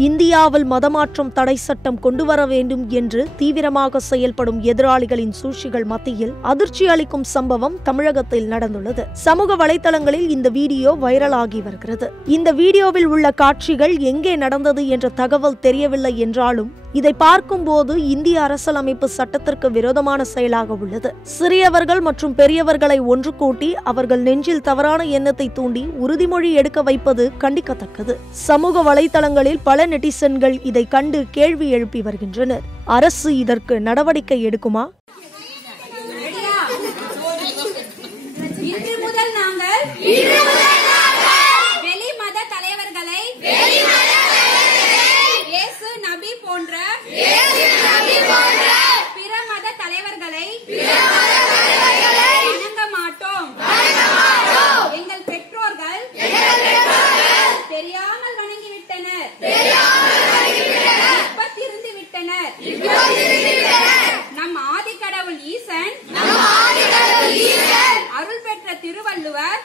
இந்தியாவில் மதமாற்றம் தடை சட்டம் கொண்டுவர வேண்டும் என்று தீவிரமாக செயல்படும் எதிராளிகளின் சூழ்ச்சிகள் மத்தியில் அதிர்ச்சி அளிக்கும் சம்பவம் தமிழகத்தில் நடந்துள்ளது. சமூக வலைதளங்களில் இந்த வீடியோ வைரலாகி வருகிறது. இந்த வீடியோவில் உள்ள காட்சிகள் எங்கே நடந்தது என்ற தகவல் தெரியவில்லை என்றாலும் இதை பார்க்கும்போது இந்திய அரசியலமைப்பு சட்டத்திற்கு விரோதமான செயலாக உள்ளது. சிறியவர்கள் மற்றும் பெரியவர்களை ஒன்று கூட்டி அவர்கள் நெஞ்சில் தவறான எண்ணத்தை தூண்டி உறுதிமொழி எடுக்க வைப்பது கண்டிக்கத்தக்கது. சமூக வலைதளங்களில் பல நெட்டிசன்கள் இதை கண்டு கேள்வி எழுப்பி வருகின்றனர். அரசு இதற்கு நடவடிக்கை எடுக்குமா? இன்று முதல் நாங்கள் வெளி மத தலைவர்களை இயேசு நபி போன்ற பிற மத தலைவர்களை வணங்க மாட்டோம். எங்கள் பெற்றோர்கள் தெரியாமல் வணங்கிவிட்டனர், இப்பத்திருந்து விட்டனர். நம் ஆதிக்கடவுள் ஈசன், அருள் பெற்ற திருவள்ளுவர்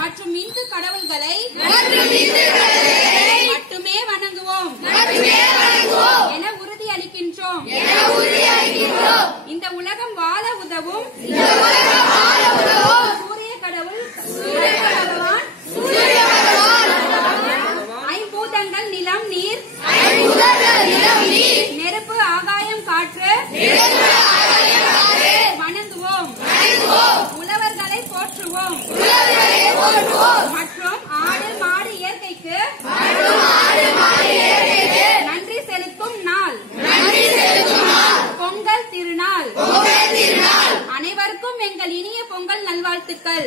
மற்றும் இந்து கடவுள்களை மட்டுமே வணங்குவோம் என உறுதி அளிக்கின்றோம். இந்த உலகம் வாழ உதவும் சூரிய கடவுள், ஐம்பூதங்கள் நிலம் நீர் நெருப்பு ஆகாயம் காற்று வணங்குவோம். உழவர்களை போற்றுவோம் மற்றும் ஆடு மாடு இயற்கைக்கு நன்றி செலுத்தும் நாள் பொங்கல் திருநாள். அனைவருக்கும் எங்கள் இனிய பொங்கல் நல்வாழ்த்துக்கள்.